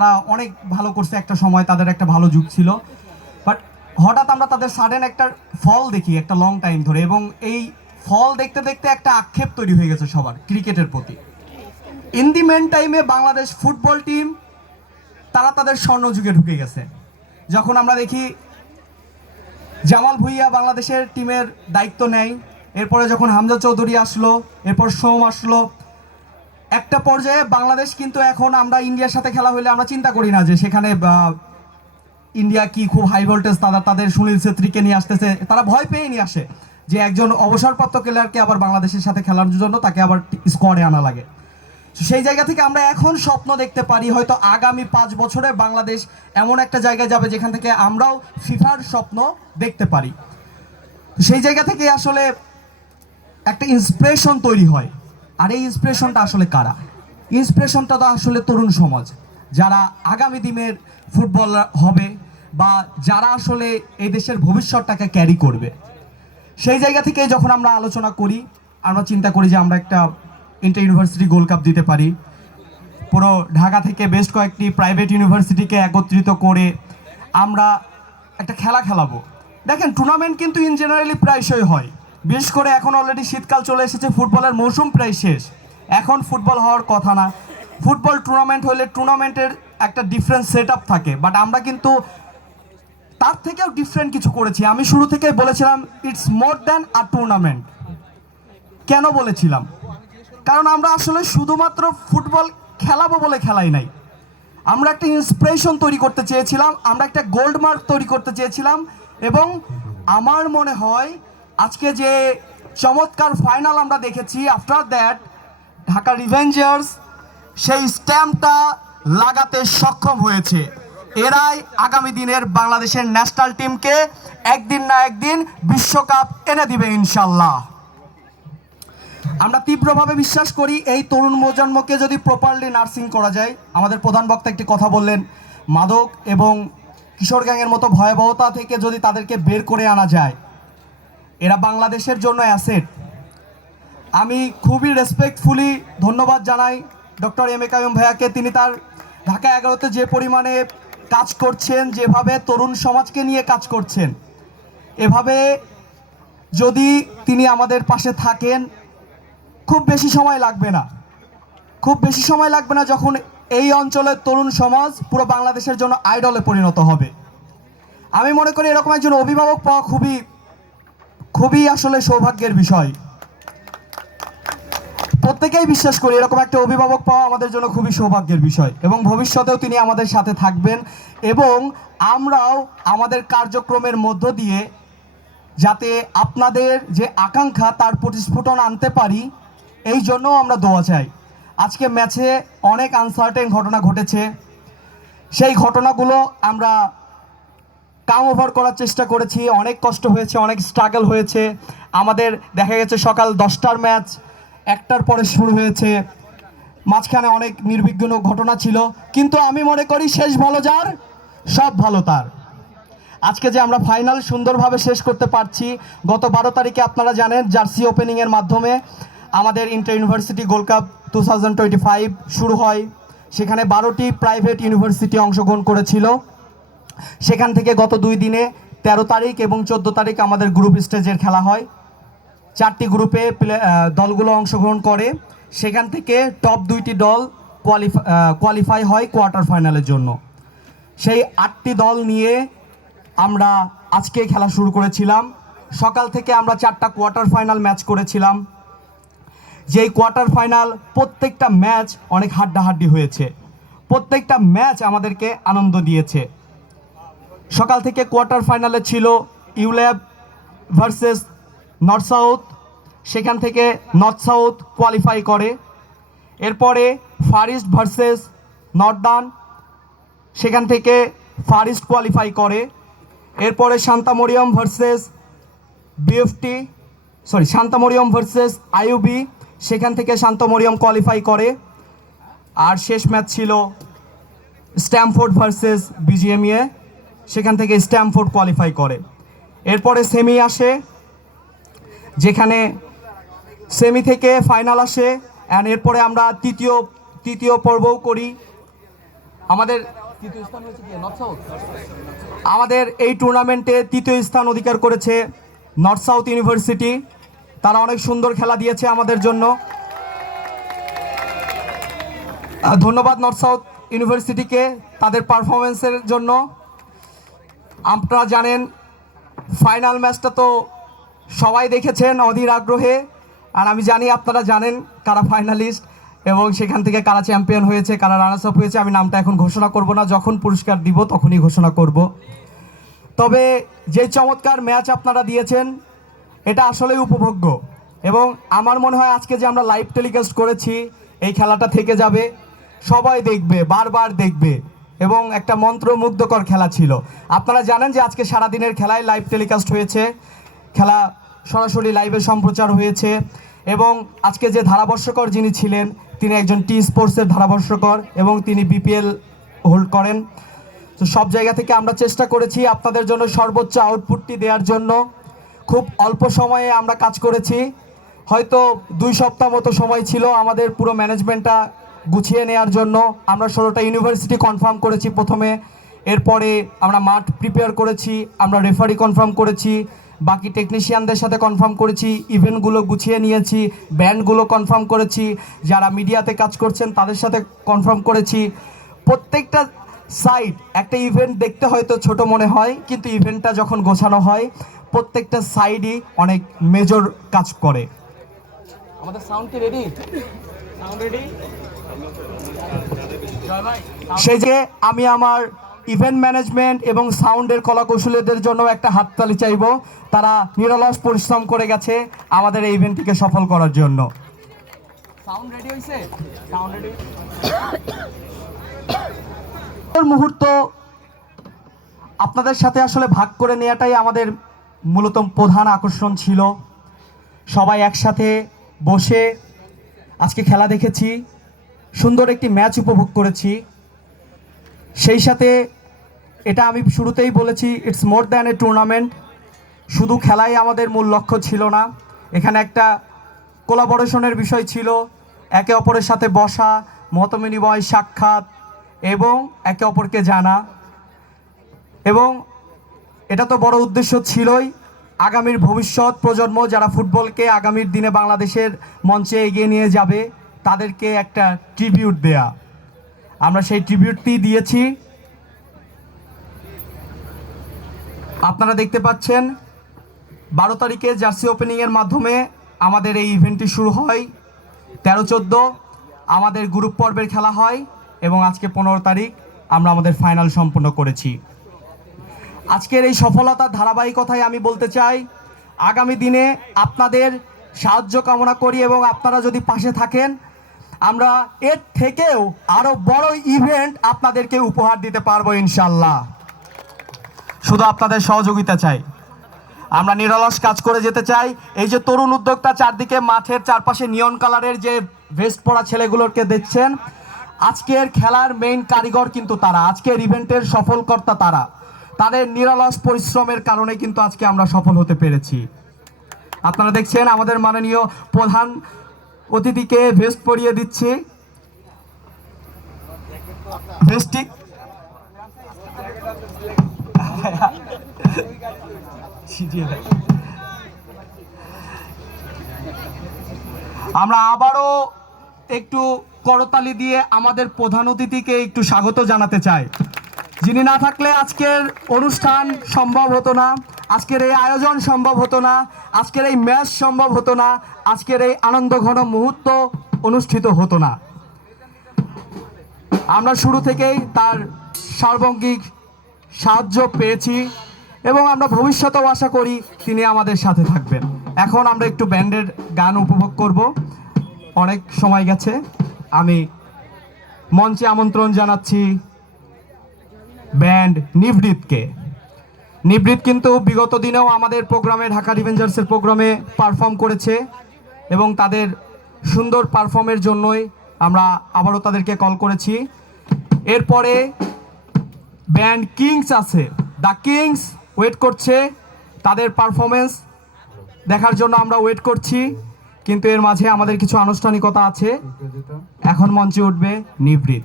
তারা অনেক ভালো করছে, একটা সময় তাদের একটা ভালো যুগ ছিল। বাট হঠাৎ আমরা তাদের সাডেন একটা ফল দেখি একটা লং টাইম ধরে, এবং এই ফল দেখতে দেখতে একটা আক্ষেপ তৈরি হয়ে গেছে সবার ক্রিকেটের প্রতি। ইন দি মেন টাইমে বাংলাদেশ ফুটবল টিম তারা তাদের স্বর্ণযুগে ঢুকে গেছে। যখন আমরা দেখি জামাল ভুঁইয়া বাংলাদেশের টিমের দায়িত্ব নেয়, এরপরে যখন হামজা চৌধুরী আসলো, এরপর সোম আসলো, একটা পর্যায়ে বাংলাদেশ কিন্তু এখন আমরা ইন্ডিয়ার সাথে খেলা হলে আমরা চিন্তা করি না যে সেখানে ইন্ডিয়া কি খুব হাই ভোল্টেজ তাদের সুনীল ছেত্রীকে নিয়ে আসতেছে, তারা ভয় পেয়ে নিয়ে আসে যে একজন অবসরপ্রাপ্ত প্লেয়ারকে আবার বাংলাদেশের সাথে খেলার জন্য তাকে আবার স্কোয়াডে আনা লাগে। সেই জায়গা থেকে আমরা এখন স্বপ্ন দেখতে পারি হয়তো আগামী 5 বছরে বাংলাদেশ এমন একটা জায়গায় যাবে যেখান থেকে আমরাও ফিফার স্বপ্ন দেখতে পারি। সেই জায়গা থেকে আসলে একটা ইন্সপিরেশন তৈরি হয়। আর এই ইন্সপিরেশনটা আসলে কারা? ইন্সপিরেশনটা তো আসলে তরুণ সমাজ, যারা আগামী দিনের ফুটবলার হবে বা যারা আসলে এই দেশের ভবিষ্যৎটাকে ক্যারি করবে। সেই জায়গা থেকে যখন আমরা আলোচনা করি, আমরা চিন্তা করি যে আমরা একটা ইন্টার ইউনিভার্সিটি গোল্ড কাপ দিতে পারি। পুরো ঢাকা থেকে বেশ কয়েকটি প্রাইভেট ইউনিভার্সিটিকে একত্রিত করে আমরা একটা খেলা খেলাবো। দেখেন, টুর্নামেন্ট কিন্তু ইন জেনারেলি প্রায়শই হয়, বিশেষ করে এখন অলরেডি শীতকাল চলে এসেছে, ফুটবলের মৌসুম প্রায় শেষ। এখন ফুটবল হওয়ার কথা না। ফুটবল টুর্নামেন্ট হলে টুর্নামেন্টের একটা ডিফারেন্ট সেট আপ থাকে, বাট আমরা কিন্তু তার থেকেও ডিফারেন্ট কিছু করেছি। আমি শুরু থেকেই বলেছিলাম it's more than a tournament. কেন বলেছিলাম? কারণ আমরা আসলে শুধুমাত্র ফুটবল খেলাবো বলে খেলাই নাই, আমরা একটা ইন্সপিরেশন তৈরি করতে চেয়েছিলাম, আমরা একটা গোল্ড মার্ক তৈরি করতে চেয়েছিলাম। এবং আমার মনে হয় আজকে যে চমৎকার ফাইনাল আমরা দেখেছি, আফটার দ্যাট ঢাকা রিভেঞ্জার্স সেই স্ট্যাম্পটা লাগাতে সক্ষম হয়েছে। এরাই আগামী দিনের বাংলাদেশের ন্যাশনাল টিমকে একদিন না একদিন বিশ্বকাপ এনে দিবে ইনশাল্লাহ। আমরা তীব্রভাবে বিশ্বাস করি এই তরুণ প্রজন্মকে যদি প্রপারলি নার্সিং করা যায়। আমাদের প্রধান বক্তা একটি কথা বললেন, মাদক এবং কিশোর গ্যাংয়ের মতো ভয়াবহতা থেকে যদি তাদেরকে বের করে আনা যায়, এরা বাংলাদেশের জন্য অ্যাসেট। আমি খুবই রেসপেক্টফুলি ধন্যবাদ জানাই ডক্টর এম এ কাইয়ুম ভাইয়াকে। তিনি তার ঢাকা 11-তে যে পরিমাণে কাজ করছেন, যেভাবে তরুণ সমাজকে নিয়ে কাজ করছেন, এভাবে যদি তিনি আমাদের পাশে থাকেন, খুব বেশি সময় লাগবে না, যখন এই অঞ্চলের তরুণ সমাজ পুরো বাংলাদেশের জন্য আইডলে পরিণত হবে। আমি মনে করি এরকম একজন অভিভাবক পাওয়া খুবই খুবই আসলে সৌভাগ্যের বিষয়। প্রত্যেকেই বিশ্বাস করি এরকম একটা অভিভাবক পাওয়া আমাদের জন্য খুবই সৌভাগ্যের বিষয়, এবং ভবিষ্যতেও তিনি আমাদের সাথে থাকবেন, এবং আমরাও আমাদের কার্যক্রমের মধ্য দিয়ে যাতে আপনাদের যে আকাঙ্ক্ষা তার প্রতিস্ফুটন আনতে পারি, এই জন্য আমরা দোয়া চাই। আজকে ম্যাচে অনেক আনসার্টেন ঘটনা ঘটেছে, সেই ঘটনাগুলো আমরা কাম ওভার করার চেষ্টা করেছি। অনেক কষ্ট হয়েছে, অনেক স্ট্রাগল হয়েছে। আমাদের দেখা গেছে সকাল 10টার ম্যাচ 1টার পরে শুরু হয়েছে, মাঝখানে অনেক নির্বিঘ্ন ঘটনা ছিল, কিন্তু আমি মনে করি শেষ ভালো যার, সব ভালো তার। আজকে যে আমরা ফাইনাল সুন্দরভাবে শেষ করতে পারছি, গত 12 তারিখে আপনারা জানেন জার্সি ওপেনিংয়ের মাধ্যমে আমাদের ইন্টার ইউনিভার্সিটি গোল্ড কাপ 2025 শুরু হয়। সেখানে 12টি প্রাইভেট ইউনিভার্সিটি অংশগ্রহণ করেছিল। সেখান থেকে গত 2 দিনে 13 তারিখ এবং 14 তারিখ আমাদের গ্রুপ স্টেজের খেলা হয়। 4টি গ্রুপে দলগুলো অংশগ্রহণ করে, সেখান থেকে টপ 2টি দল কোয়ালিফাই হয় কোয়ার্টার ফাইনালের জন্য। সেই 8টি দল নিয়ে আমরা আজকে খেলা শুরু করেছিলাম। সকাল থেকে আমরা 4টা কোয়ার্টার ফাইনাল ম্যাচ করেছিলাম। যেই কোয়ার্টার ফাইনাল প্রত্যেকটা ম্যাচ অনেক হাড্ডাহাড্ডি হয়েছে, প্রত্যেকটা ম্যাচ আমাদেরকে আনন্দ দিয়েছে। সকাল থেকে কোয়ার্টার ফাইনালে ছিল ইউল্যাব ভার্সেস নর্থ সাউথ, সেখান থেকে নর্থ সাউথ কোয়ালিফাই করে। এরপরে ফার ইস্ট ভার্সেস নর্দার্ন, সেখান থেকে ফার ইস্ট কোয়ালিফাই করে। এরপরে শান্তামরিয়াম ভার্সেস শান্তামরিয়াম ভার্সেস আইইউবি, সেখান থেকে শান্তামরিয়াম কোয়ালিফাই করে। আর শেষ ম্যাচ ছিল স্ট্যামফোর্ড ভার্সেস বিজিএমইএ, সেখান থেকে স্ট্যামফোর্ড কোয়ালিফাই করে। এরপরে সেমি আসে, যেখানে সেমি থেকে ফাইনাল আসে, অ্যান্ড এরপরে আমরা তৃতীয় পর্বও করি। আমাদের আমাদের এই টুর্নামেন্টে তৃতীয় স্থান অধিকার করেছে নর্থ সাউথ ইউনিভার্সিটি। তারা অনেক সুন্দর খেলা দিয়েছে আমাদের জন্য। ধন্যবাদ নর্থ সাউথ ইউনিভার্সিটিকে তাদের পারফরমেন্সের জন্য। আপনারা জানেন ফাইনাল ম্যাচটা তো সবাই দেখেছেন অধীর আগ্রহে, আর আমি জানি আপনারা জানেন কারা ফাইনালিস্ট এবং সেখান থেকে কারা চ্যাম্পিয়ন হয়েছে, কারা রানার্স আপ হয়েছে। আমি নামটা এখন ঘোষণা করব না, যখন পুরস্কার দিব তখনই ঘোষণা করব। তবে যে চমৎকার ম্যাচ আপনারা দিয়েছেন এটা আসলেই উপভোগ্য, এবং আমার মনে হয় আজকে যে আমরা লাইভ টেলিকাস্ট করেছি এই খেলাটা থেকে যাবে, সবাই দেখবে, বারবার দেখবে, এবং একটা মন্ত্রমুগ্ধকর খেলা ছিল। আপনারা জানেন যে আজকে সারাদিনের খেলায় লাইভ টেলিকাস্ট হয়েছে, খেলা সরাসরি লাইভে সম্প্রচার হয়েছে, এবং আজকে যে ধারাভাষ্যকর যিনি ছিলেন তিনি একজন টি স্পোর্টসের ধারাভাষ্যকর এবং তিনি বিপিএল হোল্ড করেন। তো সব জায়গা থেকে আমরা চেষ্টা করেছি আপনাদের জন্য সর্বোচ্চ আউটপুটটি দেওয়ার জন্য। খুব অল্প সময়ে আমরা কাজ করেছি, হয়তো 2 সপ্তাহ মতো সময় ছিল আমাদের পুরো ম্যানেজমেন্টটা গুছিয়ে নেওয়ার জন্য। আমরা 16টা ইউনিভার্সিটি কনফার্ম করেছি প্রথমে, এরপরে আমরা মাঠ প্রিপেয়ার করেছি, আমরা রেফারি কনফার্ম করেছি, বাকি টেকনিশিয়ানদের সাথে কনফার্ম করেছি, ইভেন্টগুলো গুছিয়ে নিয়েছি, ব্যান্ডগুলো কনফার্ম করেছি, যারা মিডিয়াতে কাজ করছেন তাদের সাথে কনফার্ম করেছি। প্রত্যেকটা সাইড একটা ইভেন্ট দেখতে হয়তো ছোট মনে হয়, কিন্তু ইভেন্টটা যখন গোছানো হয় প্রত্যেকটা সাইডই অনেক মেজর কাজ করে। আমাদের সাউন্ড কি রেডি? Sound ready? সেই যে আমি আমার ইভেন্ট ম্যানেজমেন্ট এবং সাউন্ডের কলাকৌশলীদের জন্য একটা হাততালি চাইব। তারা নিরলস পরিশ্রম করে গেছে আমাদের এই ইভেন্টটিকে সফল করার জন্য। সাউন্ড রেডি হইছে? Sound ready? মুহূর্ত আপনাদের সাথে আসলে ভাগ করে নেওয়াটাই আমাদের মূলত প্রধান আকর্ষণ ছিল। সবাই একসাথে বসে আজকে খেলা দেখেছি, সুন্দর একটি ম্যাচ উপভোগ করেছি। সেই সাথে এটা আমি শুরুতেই বলেছি, it's more than a tournament. শুধু খেলাই আমাদের মূল লক্ষ্য ছিল না, এখানে একটা কোলাবোরেশনের বিষয় ছিল, একে অপরের সাথে বসা, মতবিনিময়, সাক্ষাৎ এবং একে অপরকে জানা। এবং এটা তো বড় উদ্দেশ্য ছিলই, আগামীর ভবিষ্যৎ প্রজন্ম যারা ফুটবলকে আগামীর দিনে বাংলাদেশের মঞ্চে এগিয়ে নিয়ে যাবে তাদেরকে একটা ট্রিবিউট দেয়া। আমরা সেই ট্রিবিউটটি দিয়েছি। আপনারা দেখতে পাচ্ছেন 12 তারিখে জার্সি ওপেনিংয়ের মাধ্যমে আমাদের এই ইভেন্টটি শুরু হয়। 13-14 আমাদের গ্রুপ পর্বের খেলা হয় এবং আজকে 15 তারিখ আমরা আমাদের ফাইনাল সম্পন্ন করেছি। আজকের এই সফলতার ধারাবাহিকতায় আমি বলতে চাই, আগামী দিনে আপনাদের সাহায্য কামনা করি, এবং আপনারা যদি পাশে থাকেন আমরা এর থেকেও আরো বড় ইভেন্ট আপনাদেরকে উপহার দিতে পারবো ইনশাল্লাহ। শুধু আপনাদের সহযোগিতা চাই, আমরা নিরলস কাজ করে যেতে চাই। এই যে তরুণ উদ্যোক্তা চারদিকে মাঠের চারপাশে নিয়ন কালারের যে ভেস্ট পরা ছেলেগুলোকে দেখছেন, আজকের খেলার মেইন কারিগর কিন্তু তারা, আজকের ইভেন্টের সফলকর্তা তারা। তাদের নিরলস পরিশ্রমের কারণে কিন্তু আজকে আমরা সফল হতে পেরেছি। আপনারা দেখছেন আমাদের মাননীয় প্রধান অতিথিকে ভেস্ট পরিয়ে দিচ্ছি। ভেস্টটি আমরা আবারও একটু করতালি দিয়ে আমাদের প্রধান অতিথিকে একটু স্বাগত জানাতে চাই, যিনি না থাকলে আজকের অনুষ্ঠান সম্ভব হতো না, আজকের এই আয়োজন সম্ভব হতো না, আজকের এই ম্যাচ সম্ভব হতো না, আজকের এই আনন্দঘন মুহূর্ত অনুষ্ঠিত হতো না। আমরা শুরু থেকেই তার সার্বঙ্গিক সাহায্য পেয়েছি এবং আমরা ভবিষ্যতেও আশা করি তিনি আমাদের সাথে থাকবেন। এখন আমরা একটু ব্যান্ডের গান উপভোগ করব, অনেক সময় গেছে। আমি মঞ্চে আমন্ত্রণ জানাচ্ছি ব্যান্ড নিভৃতকে। নিভৃত কিন্তু বিগত দিনেও আমাদের প্রোগ্রামে, ঢাকা রিভেঞ্জার্সের প্রোগ্রামে পারফর্ম করেছে এবং তাদের সুন্দর পারফর্মের জন্যই আমরা আবারও তাদেরকে কল করেছি। এরপরে ব্যান্ড কিংস আছে, দ্য কিংস ওয়েট করছে, তাদের পারফরমেন্স দেখার জন্য আমরা ওয়েট করছি। কিন্তু এর মাঝে আমাদের কিছু আনুষ্ঠানিকতা আছে, এখন মঞ্চে উঠবে নিভৃত।